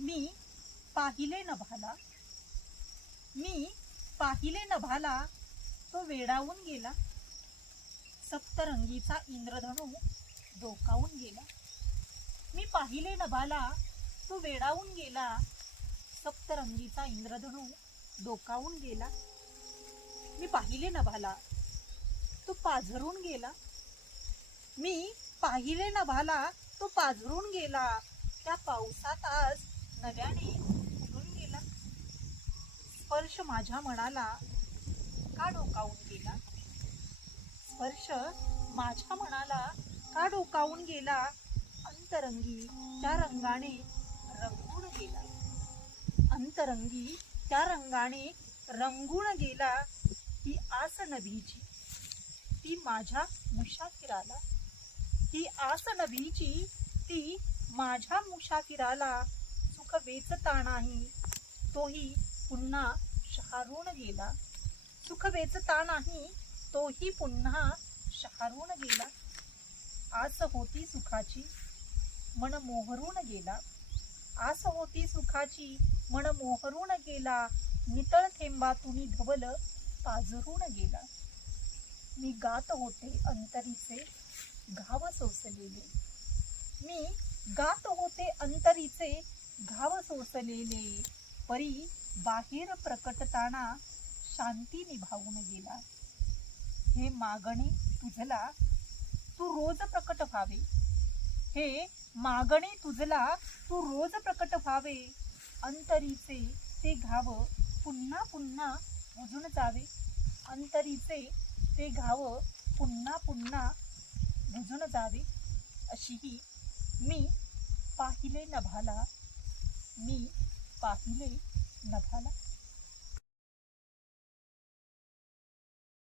मी पाहिले नभाला मी पाहिले नभाला तो वेडावून गेला. सप्तरंगीचा इंद्रधनू डोकावून गेला. मी पाहिले नभाला तो वेडावून गेला. सप्तरंगीचा इंद्रधनू डोकावून गेला. मी पाहिले नभाला तो पाझरून गेला. मी पाहिले नभाला तो पाझरून गेला. त्या पावसात आज नव्याने उडून गेला. स्पर्श माझ्या मनाला का डोकावून गेला? स्पर्श माझ्या मनाला का डोकावून गेला? अंतरंगी त्या रंगाने रंगून गेला. अंतरंगी त्या रंगाने रंगून गेला. ती आस नभीची ती माझ्या मुशाफिराला. ती आस नभीची ती माझ्या मुशाफिराला. सुख वेचता नाही तोही पुन्हा शहारून गेला. सुख वेचता नाही तोही पुन्हा शहारून गेला. आस होती सुखाची मन मोहरून गेला. आस होती सुखाची मन मोहरून गेला. नितळ थेंबातून धवल पाजरून गेला. मी गात होते अंतरीचे घाव सोसलेले. मी गात होते अंतरीचे घाव सोसलेले परी बाहेर प्रकटताना शांती निभावून गेला. हे मागणे तुझला तू रोज प्रकट व्हावे. हे मागणे तुझला तू रोज प्रकट व्हावे. अंतरीचे ते घाव पुन्हा पुन्हा उजून जावे. अंतरीचे ते घाव पुन्हा पुन्हा भुजून जावे. अशीही मी पाहिले नभाला. मी पाहिले नभाला